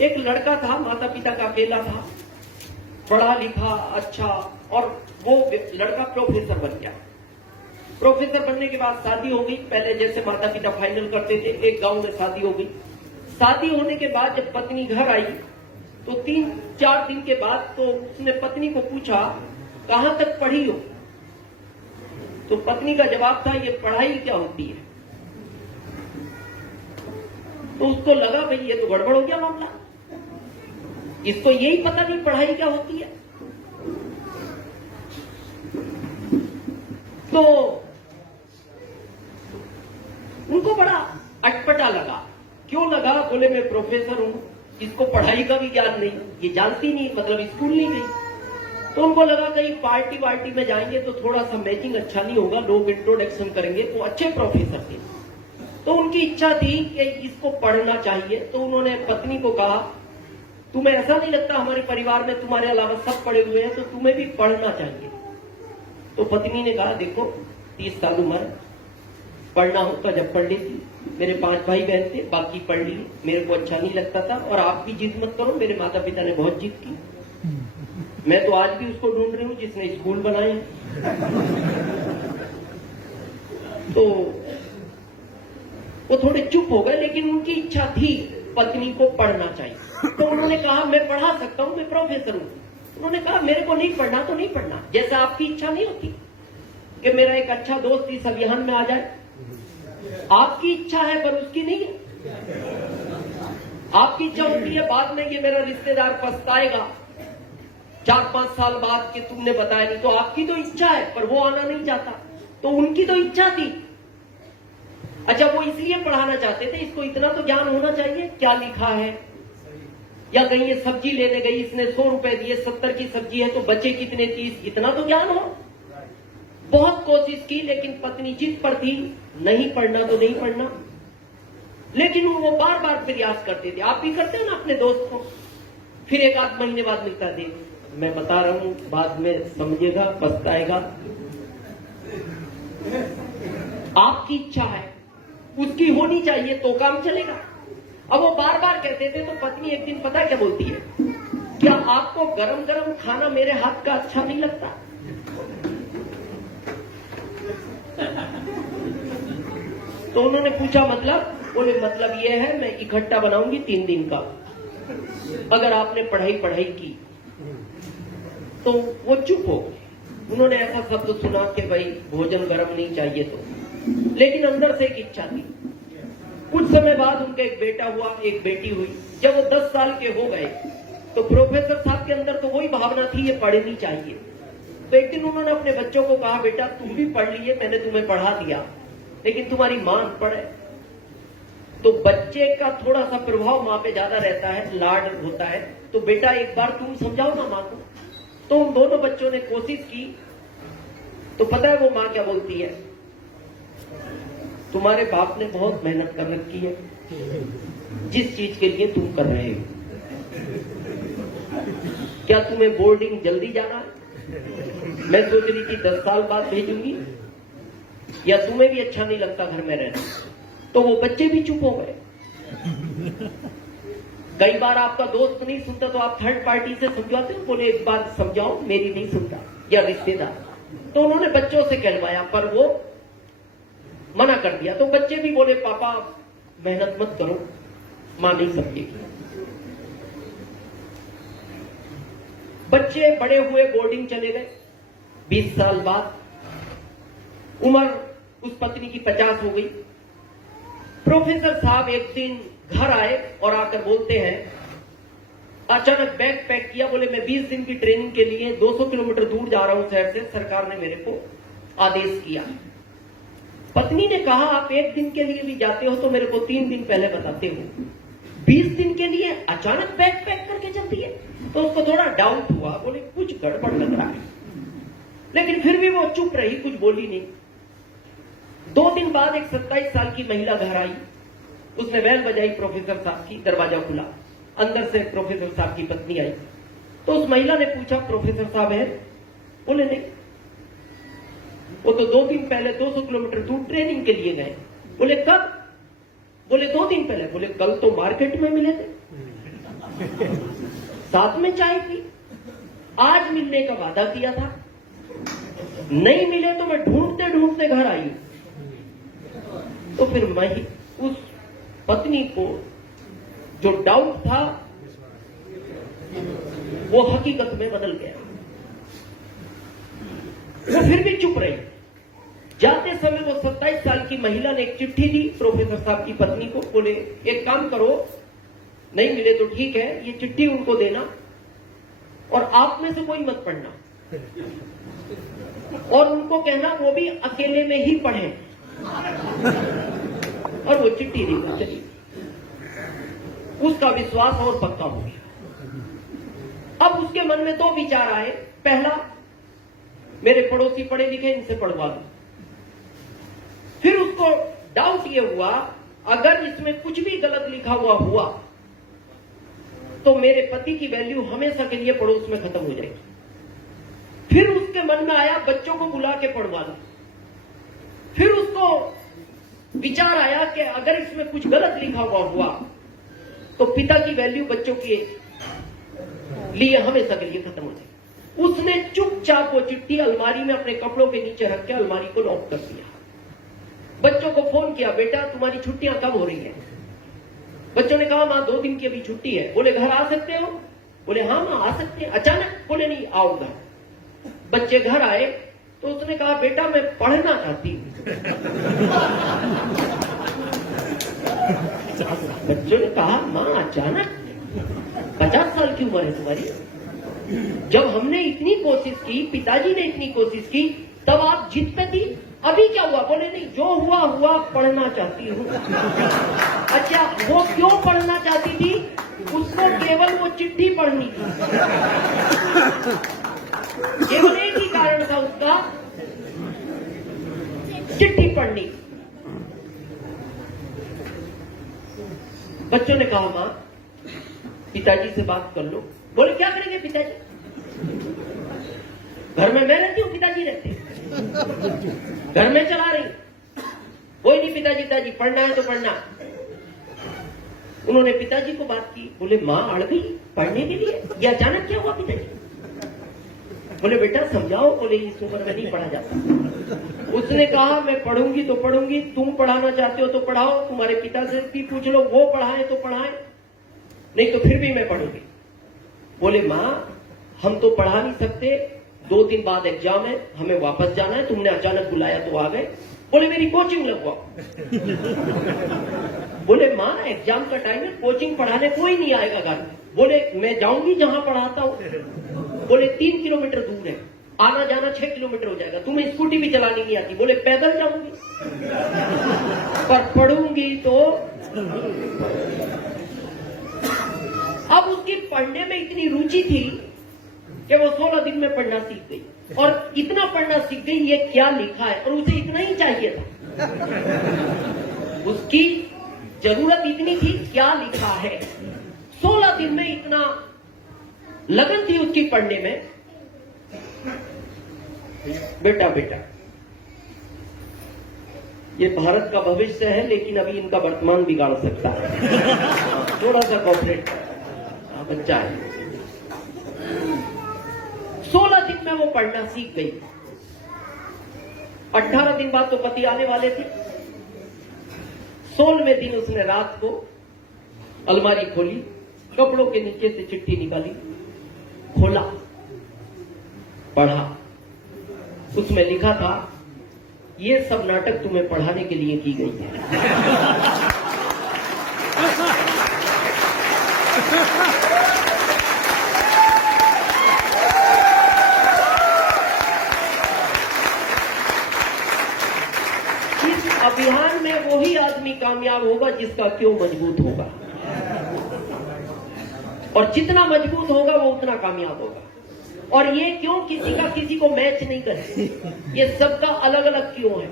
एक लड़का था, माता पिता का अकेला था, पढ़ा लिखा अच्छा, और वो लड़का प्रोफेसर बन गया। प्रोफेसर बनने के बाद शादी हो गई। पहले जैसे माता पिता फाइनल करते थे, एक गांव में शादी हो गई। शादी होने के बाद जब पत्नी घर आई तो 3-4 दिन के बाद तो उसने पत्नी को पूछा, कहां तक पढ़ी हो? तो पत्नी का जवाब था, ये पढ़ाई क्या होती है? तो उसको लगा भाई ये तो गड़बड़ हो गया मामला, इसको यही पता नहीं पढ़ाई क्या होती है। तो उनको बड़ा अटपटा लगा। क्यों लगा? बोले मैं प्रोफेसर हूं, इसको पढ़ाई का भी ज्ञान नहीं, ये जानती नहीं, मतलब स्कूल नहीं गई। तो उनको लगा कहीं पार्टी वार्टी में जाएंगे तो थोड़ा सा मैचिंग अच्छा नहीं होगा, लोग इंट्रोडक्शन करेंगे। तो अच्छे प्रोफेसर थे, तो उनकी इच्छा थी कि इसको पढ़ना चाहिए। तो उन्होंने पत्नी को कहा, तुम्हें ऐसा नहीं लगता हमारे परिवार में तुम्हारे अलावा सब पढ़े हुए हैं, तो तुम्हें भी पढ़ना चाहिए? तो पत्नी ने कहा, देखो 30 साल उम्र, पढ़ना होता जब पढ़ लेती। मेरे 5 भाई बहन थे, बाकी पढ़ लिए, मेरे को अच्छा नहीं लगता था। और आप भी जिद मत करो, मेरे माता पिता ने बहुत जिद की। मैं तो आज भी उसको ढूंढ रही हूं जिसने स्कूल बनाए। तो वो थोड़े चुप हो गए, लेकिन उनकी इच्छा थी पत्नी को पढ़ना चाहिए। तो उन्होंने कहा, मैं पढ़ा सकता हूं, मैं प्रोफेसर हूं। उन्होंने कहा, मेरे को नहीं पढ़ना तो नहीं पढ़ना, जैसे आपकी इच्छा नहीं होती कि मेरा एक अच्छा दोस्त इस अभियान में आ जाए। आपकी इच्छा है पर उसकी नहीं है। आपकी इच्छा होती है बाद में कि मेरा रिश्तेदार पछताएगा 4-5 साल बाद कि तुमने बताया नहीं। तो आपकी तो इच्छा है पर वो आना नहीं चाहता। तो उनकी तो इच्छा थी। अच्छा, वो इसलिए पढ़ाना चाहते थे, इसको इतना तो ज्ञान होना चाहिए क्या लिखा है। या कहीं ये सब्जी लेने गई, इसने 100 रुपए दिए, 70 की सब्जी है तो बचे कितने? 30। इतना तो ज्ञान हो। बहुत कोशिश की, लेकिन पत्नी जिद पर थी, नहीं पढ़ना तो नहीं पढ़ना। लेकिन वो बार बार प्रयास करते थे। आप भी करते हो ना अपने दोस्त को, फिर 1-8 महीने बाद मिलता दे, मैं बता रहा हूं, बाद में समझेगा, पछताएगा। आपकी इच्छा है, उसकी होनी चाहिए तो काम चलेगा। अब वो बार बार कहते थे, तो पत्नी एक दिन पता क्या बोलती है, क्या आपको गरम गरम खाना मेरे हाथ का अच्छा नहीं लगता? तो उन्होंने पूछा मतलब? बोले मतलब ये है, मैं इकट्ठा बनाऊंगी 3 दिन का, अगर आपने पढ़ाई की। तो वो चुप हो गए। उन्होंने ऐसा शब्द सुना कि भाई भोजन गरम नहीं चाहिए तो, लेकिन अंदर से एक इच्छा थी। कुछ समय बाद उनका एक बेटा हुआ, एक बेटी हुई। जब वो 10 साल के हो गए तो प्रोफेसर साहब के अंदर तो वही भावना थी, ये पढ़नी चाहिए। तो एक दिन उन्होंने अपने बच्चों को कहा, बेटा तुम भी पढ़ लिए, मैंने तुम्हें पढ़ा दिया, लेकिन तुम्हारी मां पढ़े। तो बच्चे का थोड़ा सा प्रभाव मां पे ज्यादा रहता है, लाड होता है। तो बेटा एक बार तुम समझाओ ना मां को। तो उन दोनों बच्चों ने कोशिश की। तो पता है वो मां क्या बोलती है, तुम्हारे बाप ने बहुत मेहनत कर रखी है जिस चीज के लिए तुम कर रहे हो। क्या तुम्हें बोर्डिंग जल्दी जाना है? मैं सोच रही थी 10 साल बाद भेजूंगी, या तुम्हें भी अच्छा नहीं लगता घर में रहना? तो वो बच्चे भी चुप हो गए। कई बार आपका दोस्त नहीं सुनता तो आप थर्ड पार्टी से समझाते हो, बोले एक बार समझाओ, मेरी नहीं सुनता, या रिश्तेदार। तो उन्होंने बच्चों से कहलवाया पर वो मना कर दिया। तो बच्चे भी बोले, पापा मेहनत मत करो, मां नहीं समझेगी। बच्चे बड़े हुए, बोर्डिंग चले गए। 20 साल बाद उम्र उस पत्नी की 50 हो गई। प्रोफेसर साहब एक दिन घर आए और आकर बोलते हैं, अचानक बैग पैक किया, बोले मैं 20 दिन की ट्रेनिंग के लिए 200 किलोमीटर दूर जा रहा हूं शहर से, सरकार ने मेरे को आदेश किया। पत्नी ने कहा, आप 1 दिन के लिए भी जाते हो तो मेरे को 3 दिन पहले बताते हो, 20 दिन के लिए अचानक बैग पैक करके चलती है। तो उसको थोड़ा डाउट हुआ, बोले कुछ गड़बड़ लग रहा है। लेकिन फिर भी वो चुप रही, कुछ बोली नहीं। 2 दिन बाद एक 27 साल की महिला घर आई। उसने बेल बजाई प्रोफेसर साहब की, दरवाजा खुला, अंदर से प्रोफेसर साहब की पत्नी आई। तो उस महिला ने पूछा, प्रोफेसर साहब है? बोले नहीं। वो तो 2 दिन पहले 200 किलोमीटर दूर ट्रेनिंग के लिए गए। बोले कब? बोले 2 दिन पहले। बोले कल तो मार्केट में मिले थे। साथ में चाय पी, आज मिलने का वादा किया था, नहीं मिले तो मैं ढूंढते ढूंढते घर आई हूं। तो फिर मैं उस पत्नी को जो डाउट था वो हकीकत में बदल गया। वो फिर भी चुप रही। जाते समय वो 27 साल की महिला ने एक चिट्ठी दी प्रोफेसर साहब की पत्नी को, बोले एक काम करो, नहीं मिले तो ठीक है, ये चिट्ठी उनको देना और आप में से कोई मत पढ़ना और उनको कहना वो भी अकेले में ही पढ़ें। और वो चिट्ठी लेकर चली। उसका विश्वास और पक्का हो गया। अब उसके मन में दो विचार आए। पहला, मेरे पड़ोसी पढ़े लिखे, इनसे पढ़वा दो। फिर उसको डाउट ये हुआ, अगर इसमें कुछ भी गलत लिखा हुआ तो मेरे पति की वैल्यू हमेशा के लिए पड़ोस में खत्म हो जाएगी। फिर उसके मन में आया, बच्चों को बुला के पढ़वा दो। फिर उसको विचार आया कि अगर इसमें कुछ गलत लिखा हुआ तो पिता की वैल्यू बच्चों के लिए हमेशा के लिए खत्म हो जाएगी। उसने चुपचाप वो चिट्ठी अलमारी में अपने कपड़ों के नीचे रख के अलमारी को लॉक कर दिया। बच्चों को फोन किया, बेटा तुम्हारी छुट्टियां कब हो रही है? बच्चों ने कहा मां 2 दिन की अभी छुट्टी है। बोले घर आ सकते हो? बोले हाँ मां आ सकते हैं। अचानक बोले नहीं, आओ घर। बच्चे घर आए तो उसने कहा बेटा मैं पढ़ना चाहती हूं। बच्चों ने कहा मां अचानक, 50 साल की उम्र है तुम्हारी, जब हमने इतनी कोशिश की, पिताजी ने इतनी कोशिश की, तब आप जिद पे थी, अभी क्या हुआ? बोले नहीं, जो हुआ हुआ, पढ़ना चाहती हूँ। अच्छा वो क्यों पढ़ना चाहती थी? उसको केवल वो चिट्ठी पढ़नी थी। केवल एक ही कारण था उसका, चिट्ठी पढ़नी। बच्चों ने कहा मां पिताजी से बात कर लो। बोले क्या करेंगे पिताजी? घर में मैं रहती हूँ, पिताजी रहते हैं, घर में चला रही। कोई नहीं पिताजी पढ़ना है तो पढ़ना। उन्होंने पिताजी को बात की। बोले मां अड़ गई पढ़ने के लिए, ये अचानक क्या हुआ पिताजी? बोले बेटा समझाओ। बोले इस उम्र में नहीं पढ़ा जाता। उसने कहा मैं पढ़ूंगी तो पढ़ूंगी, तुम पढ़ाना चाहते हो तो पढ़ाओ, तुम्हारे पिता से भी पूछ लो, वो पढ़ाए तो पढ़ाए, नहीं तो फिर भी मैं पढ़ूंगी। बोले मां हम तो पढ़ा नहीं सकते, 2 दिन बाद एग्जाम है, हमें वापस जाना है, तुमने अचानक बुलाया तो आ गए। बोले मेरी कोचिंग लगवाओ। बोले मां एग्जाम का टाइम है, कोचिंग पढ़ाने कोई नहीं आएगा घर में। बोले मैं जाऊंगी जहां पढ़ाता हूं। बोले 3 किलोमीटर दूर है, आना जाना 6 किलोमीटर हो जाएगा, तुम्हें स्कूटी भी चलानी नहीं आती। बोले पैदल जाऊंगी पर पढ़ूंगी तो। अब उसकी पढ़ने में इतनी रुचि थी कि वो 16 दिन में पढ़ना सीख गई, और इतना पढ़ना सीख गई ये क्या लिखा है, और उसे इतना ही चाहिए था। उसकी जरूरत इतनी थी क्या लिखा है। 16 दिन में इतना लगन थी उसकी पढ़ने में। बेटा ये भारत का भविष्य है, लेकिन अभी इनका वर्तमान बिगाड़ सकता है। थोड़ा सा कॉपरेट बच्चा है। 16 दिन में वो पढ़ना सीख गई। 18 दिन बाद तो पति आने वाले थे। 16वें दिन उसने रात को अलमारी खोली, कपड़ों के नीचे से चिट्ठी निकाली, खोला, पढ़ा। उसमें लिखा था ये सब नाटक तुम्हें पढ़ाने के लिए की गई है। अभियान में वही आदमी कामयाब होगा जिसका क्यों मजबूत होगा, और जितना मजबूत होगा वो उतना कामयाब होगा। और ये क्यों किसी का किसी को मैच नहीं करे, ये सबका अलग अलग क्यों है।